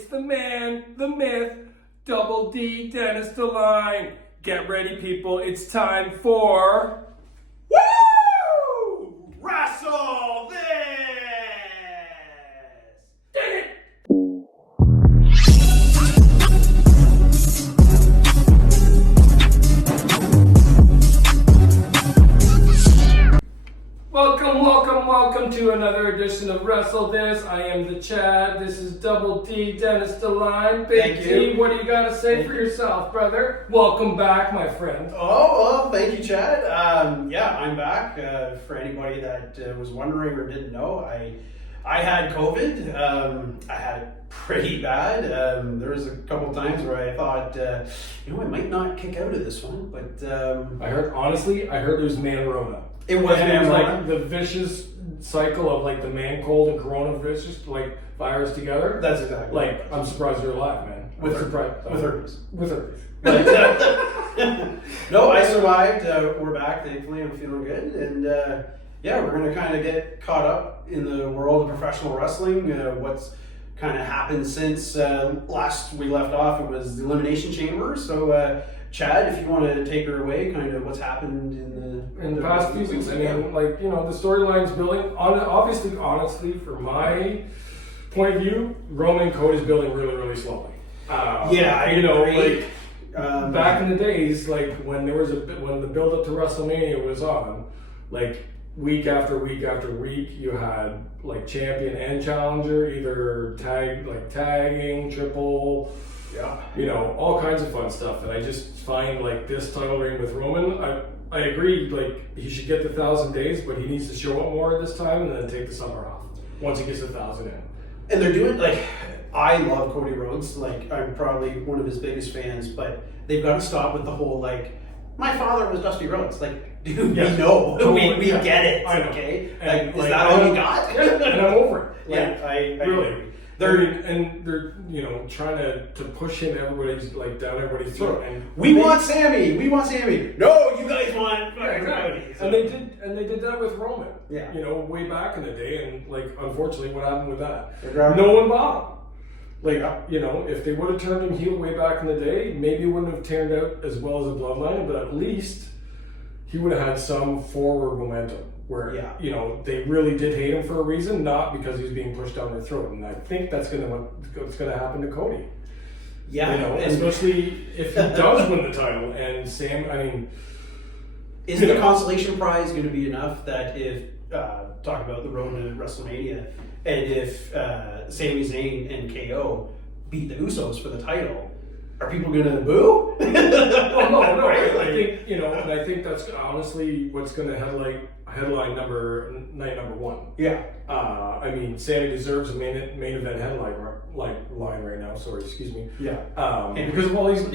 It's the man, the myth, Double D, Dennis the Line. Get ready, people. It's time for... Woo! Rassle This! Dang it! Welcome to another edition of Rassle This. I am the Chad. This is Double D, Dennis the Line. Big D, what do you got to say for yourself, brother? Welcome back, my friend. Oh, well, thank you, Chad. Yeah, I'm back. For anybody that was wondering or didn't know, I had COVID. I had it pretty bad. There was a couple times where I thought, I might not kick out of this one, but... I heard it was manrona. It was manrona. Like the vicious cycle of like the man cold and coronavirus, like virus together. That's exactly. Like, I'm surprised you're alive, man. With herpes. With herpes. But, no, I survived. We're back, thankfully. I'm feeling good. And yeah, we're going to kind of get caught up in the world of professional wrestling. What's kind of happened since last we left off, it was the Elimination Chamber. So, Chad, if you want to take her away, kind of what's happened in the past few weeks. I mean, like, the storyline's building. Honestly, from my point of view, Roman and Cody's building really, really slowly. Yeah, I agree. Back in the days, like when the build up to WrestleMania was on, like week after week after week, you had like champion and challenger, either tagging, triple. Yeah. All kinds of fun stuff. And I just find like this title reign with Roman, I agree, like he should get the 1,000 days, but he needs to show up more this time and then take the summer off once he gets the 1,000 in. And they're doing, like, I love Cody Rhodes, like I'm probably one of his biggest fans, but they've got to stop with the whole like, my father was Dusty Rhodes. Like, dude, yes. We know. Totally. We get it. I know. Okay? And, is that all you got? And I'm over it. Yeah, I really. agree. They're trying to push him everybody's like down everybody's throat. And we want Sammy. No, you guys want everybody. So. And they did that with Roman. Yeah. Way back in the day, and like unfortunately, what happened with that? No one bought him. Like, if they would have turned him heel way back in the day, maybe it wouldn't have turned out as well as the Bloodline, but at least he would have had some forward momentum where, they really did hate him for a reason, not because he was being pushed down their throat. And I think that's what's going to happen to Cody. Yeah. Especially if he does win the title. And Sam, I mean... Is the consolation prize going to be enough that if, talk about the road to WrestleMania, and if Sami Zayn and KO beat the Usos for the title, are people going to boo? No. Right? I think, and I think that's honestly what's going to headline night number one. Yeah. I mean, Sammy deserves a main event headline line right now. Sorry, excuse me. Yeah. And because of all these, it's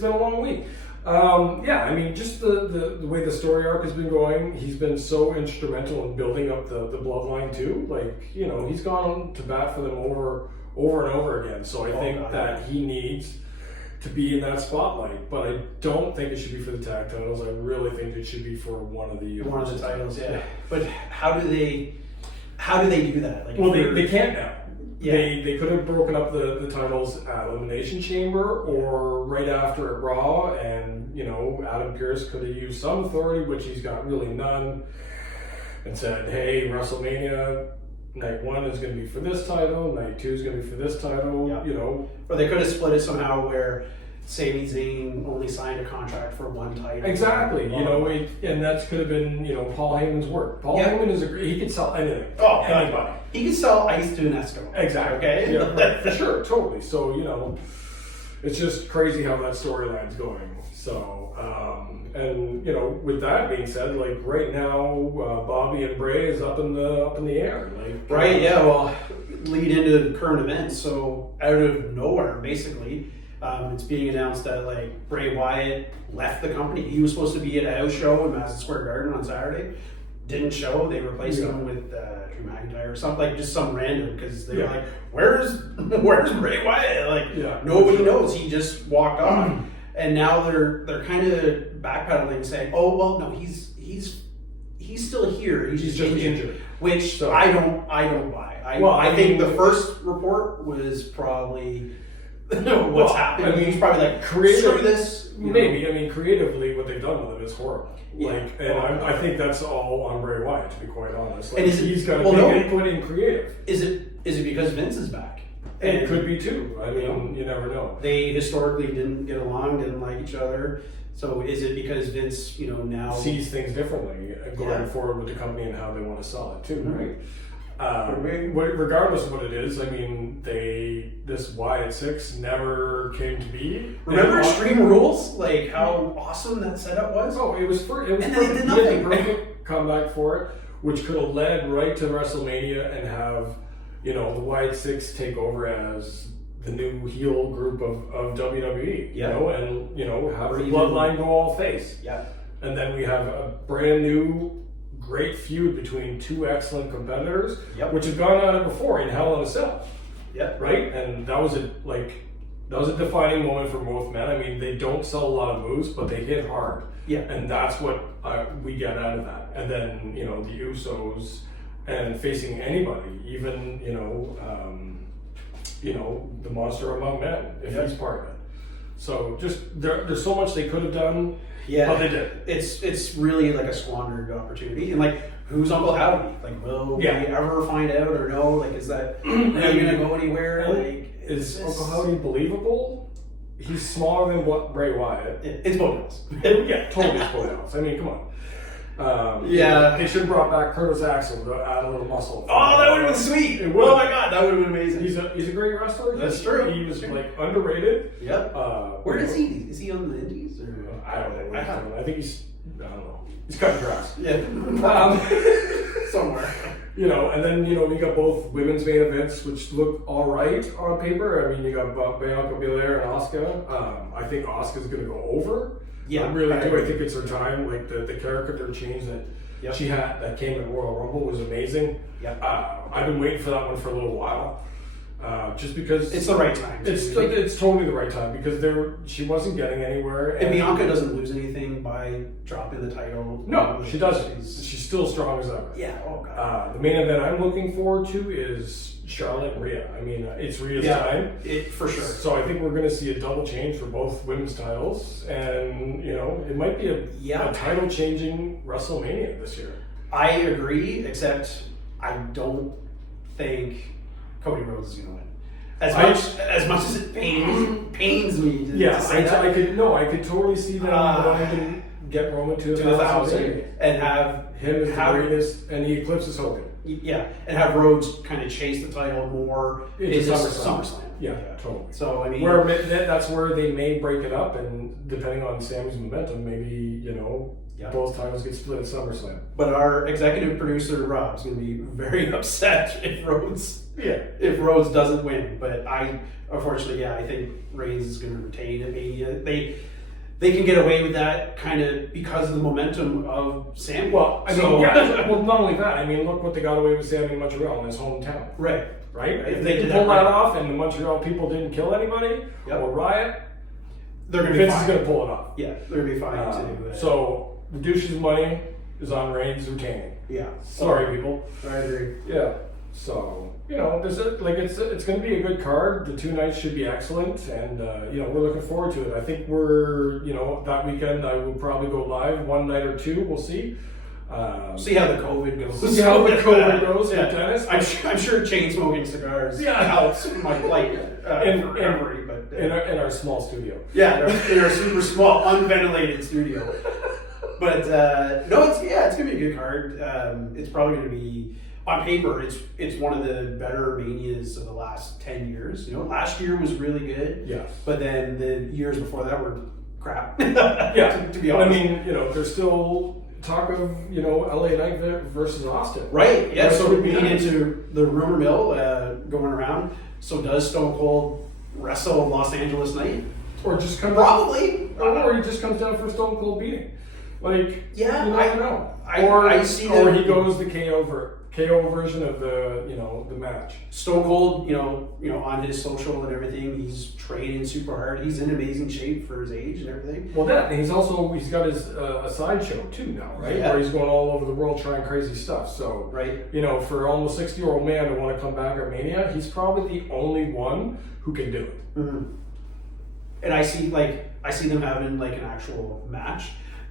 been a long week. I mean, just the way the story arc has been going, he's been so instrumental in building up the bloodline too. Like, he's gone to bat for them over and over again. So I think that he needs to be in that spotlight, but I don't think it should be for the tag titles. I really think it should be for one of the titles. Yeah. But how do they do that? Like, well, they can't now. Yeah. They could have broken up the titles at Elimination Chamber or right after at Raw, and Adam Pearce could have used some authority, which he's got really none, and said, "Hey, WrestleMania night 1 is going to be for this title, night 2 is going to be for this title." Yeah. Or they could have split it somehow where Sami Zayn only signed a contract for one title. Exactly. And that could have been Paul Heyman's work. Paul Heyman is he could sell anything. Oh, anybody. He could sell ice to an Eskimo. Exactly. Okay. Yeah, for sure, totally. So it's just crazy how that storyline's going. So and with that being said, like right now, Bobby and Bray is up in the air. Like right. Yeah. Well, lead into current events. So out of nowhere, basically. It's being announced that like Bray Wyatt left the company. He was supposed to be at a house show in Madison Square Garden on Saturday. Didn't show. They replaced him with Drew McIntyre or something, like just some random, because they were like, "Where's Bray Wyatt?" Like nobody knows. He just walked on, and now they're kind of backpedaling, saying, "Oh well, no, he's he's still here. He's just injured. Which So- I don't buy. I think the first report was probably what's happening. I mean, he's probably like creative- screw this. Maybe. I mean, creatively, what they've done with him is horrible. Yeah. Like, and I think that's all on Bray Wyatt, to be quite honest. Like, And is it- he's got a well, big no. input in creative. Is it because Vince is back? And it could be too. I mean, you never know. They historically didn't get along, didn't like each other. So is it because Vince, now Sees things differently going Yeah. forward with the company and how they want to sell it too, Mhm. right? Regardless of what it is, I mean, this Wyatt 6 never came to be. Remember And- Extreme Rules? Like how awesome that setup was? Oh, it was perfect. And then they did He had the nothing. perfect comeback for it, which could have led right to WrestleMania and have, the Wyatt 6 take over as the new heel group of WWE. Yeah. And have Or the even- bloodline go all face. Yeah. And then we have a brand new great feud between two excellent competitors, Yep. which have gone on before in Hell in a Cell, Yeah. right? And that was a defining moment for both men. I mean, they don't sell a lot of moves, but they hit hard. Yeah. And that's what we get out of that. And then, the Usos and facing anybody, even, the monster among men, if Yep. he's part of it. So just, there's so much they could have done, Yeah. but they did. It's really like a squandered opportunity. And like, who's Uncle Howdy? Like, will we Yeah. ever find out or no? Like, is that really gonna go anywhere? Like, Is Uncle Howdy believable? He's smaller than what Bray Wyatt. It's both of us. Yeah, totally split else. I mean, come on. Yeah. They should have brought back Curtis Axel to add a little muscle. Oh, that would have been sweet. It would. Oh my god, that would have been amazing. He's a great wrestler. That's true. He was like underrated. Yep. Where is he? Is he on the Indies? Or? I don't know. What he's doing. I think I don't know. He's cutting grass. Yeah. Somewhere. And then we got both women's main events, which look all right on paper. I mean, you got Bianca Belair and Asuka. I think Asuka's going to go over. Yeah, I really I do. agree. I think it's her time. Like the caricature change that Yep. she had that came at Royal Rumble was amazing. Yep. I've been waiting for that one for a little while, just because It's the right time. It's totally the right time because she wasn't getting anywhere. And Bianca doesn't lose anything by dropping the title. No, she doesn't. She's still strong as ever. Yeah. Oh god. The main event I'm looking forward to is Charlotte and Rhea. I mean, it's Rhea's time. For sure. So I think we're going to see a double change for both women's titles, and it might be a title changing WrestleMania this year. I agree, except I don't think Cody Rhodes is going to win. As much as it pains me to say that. I could totally see them going to get Roman to 1,000 and have him as the greatest, and he eclipses Hogan. Yeah, and have Rhodes kind of chase the title more into SummerSlam. Yeah, totally. So I mean, that's where they may break it up, and depending on Sammy's momentum, maybe both titles get split at SummerSlam. But our executive producer Rob's going to be very upset if Rhodes doesn't win. But unfortunately, I think Reigns is going to retain at Mania. They can get away with that kind of because of the momentum of Sammy. Well, not only that. I mean, look what they got away with Sammy in Montreal in his hometown. Right. If they pull that off and the Montreal people didn't kill anybody or riot, they're going to be Vince fine. is going to pull it off. Yeah, they're going to be fine too. So the douche's money is on Reigns retaining. Yeah. Sorry, people. I agree. Yeah. So it's going to be a good card. The two nights should be excellent, and we're looking forward to it. I think we're that weekend I will probably go live one night or two. We'll see. See how the COVID goes. See how the COVID goes. Yeah. Dennis. I'm sure chain smoking cigars helps my light recovery, but in our small studio. Yeah, in our super small unventilated studio. But no, it's gonna be a good card. It's probably gonna be on paper. It's one of the better manias of the last 10 years. Last year was really good. Yeah. But then the years before that were crap. Yeah. to be honest. I mean, there's still talk of LA Knight versus Austin. Right. Yeah. So would we be get nice. into the rumor mill going around. So does Stone Cold wrestle Los Angeles Knight? Or just come Probably. or he just comes down for a Stone Cold beating. Like, Yeah, you never know. I see or that- he goes the KO KO version of the the match. Stone Cold, on his social and everything, he's training super hard. He's in amazing shape for his age and everything. Well, and he's got his a sideshow too now, right? Yeah. Where he's going all over the world trying crazy stuff. So, Right. For almost 60-year-old man to want to come back at Mania, he's probably the only one who can do it. Mm-hmm. And I see them having like an actual match.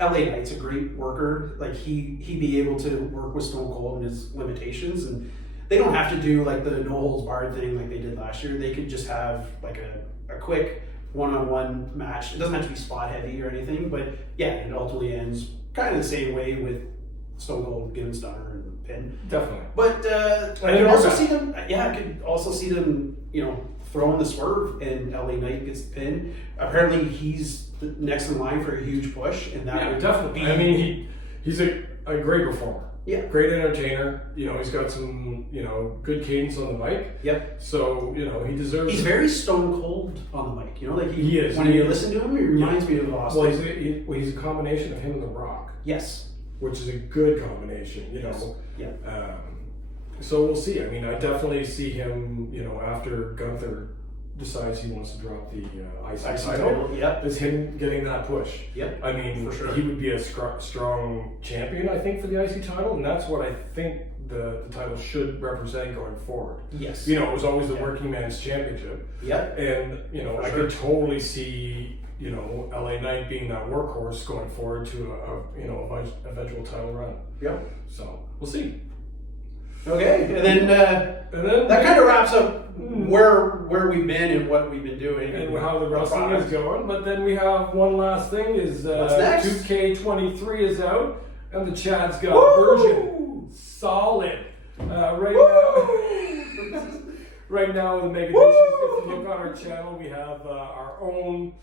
LA Knight's a great worker. Like he'd be able to work with Stone Cold and his limitations, and they don't have to do like the no holds barred thing like they did last year. They could just have like a quick one-on-one match. It doesn't have to be spot heavy or anything, but yeah, it ultimately ends kind of the same way with Stone Cold giving stunner and pin. Definitely. But I could also see them. Yeah, I could also see them. Throwing the swerve and LA Knight gets the pin. Apparently, he's next in line for a huge push, and that would definitely. be. I mean, he's a great performer. Yeah. Great entertainer. He's got some good cadence on the mic. Yep. So he deserves. He's very Stone Cold on the mic. He is. When you listen to him, he reminds me of Austin. Well, he's a combination of him and The Rock. Yes. Which is a good combination. Yes. Yeah. So we'll see. I mean, I definitely see him, after Gunther decides he wants to drop the IC title. Yep. Is him getting that push. Yep. I mean, for sure. He would be a strong champion, I think, for the IC title, and that's what I think the title should represent going forward. Yes. It was always the working man's championship. Yep. And, I could totally see, LA Knight being that workhorse going forward to a eventual title run. Yep. So we'll see. Okay, and then that kind of wraps up where we've been and what we've been doing and how the wrestling is going. But then we have one last thing: is what's next? 2K23 is out, and the Chad's got Woo! version solid right now. Right now, the Mega Dishes. If you look on our channel, we have our own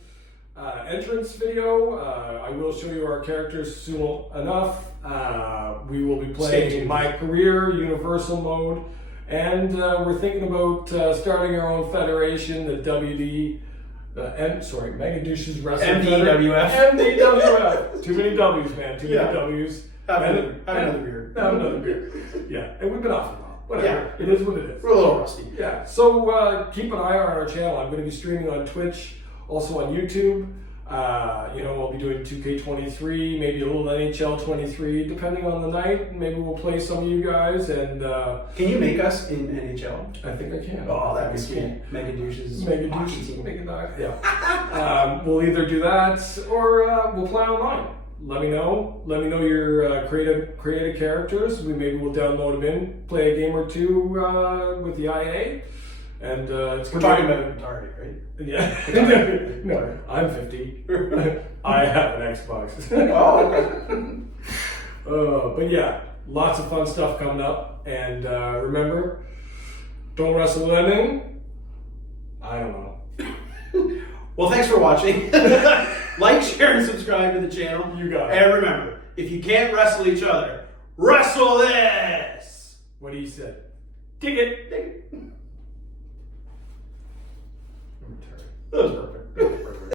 entrance video. I will show you our characters soon enough. We will be playing My Career Universal Mode, and we're thinking about starting our own federation, the WD. Mega Douches Wrestling MDWF. MDWF. Too many W's, man. Too many W's. Have another beer. Have another beer. Yeah, and we've been off a while. Whatever. Yeah. It is what it is. We're a little rusty. Yeah. So keep an eye on our channel. I'm going to be streaming on Twitch, also on YouTube. I'll be doing 2K23, maybe a little NHL 23, depending on the night. Maybe we'll play some of you guys. And can you make us in NHL? I think I can. Oh, that'd be sweet. Mega Douches. Mega Douches. Yeah. We'll either do that or we'll play online. Let me know. Let me know your creative characters. Maybe we'll download them in, play a game or two with the IA. And it's we're talking about Atari, right? Yeah. No, I'm 50. I have an Xbox. Oh, okay. But yeah, lots of fun stuff coming up. And remember, don't wrestle with anything. I don't know. Well, thanks for watching. Like, share, and subscribe to the channel. You got it. And remember, if you can't wrestle each other, wrestle this! What he said. Dig it. That was perfect.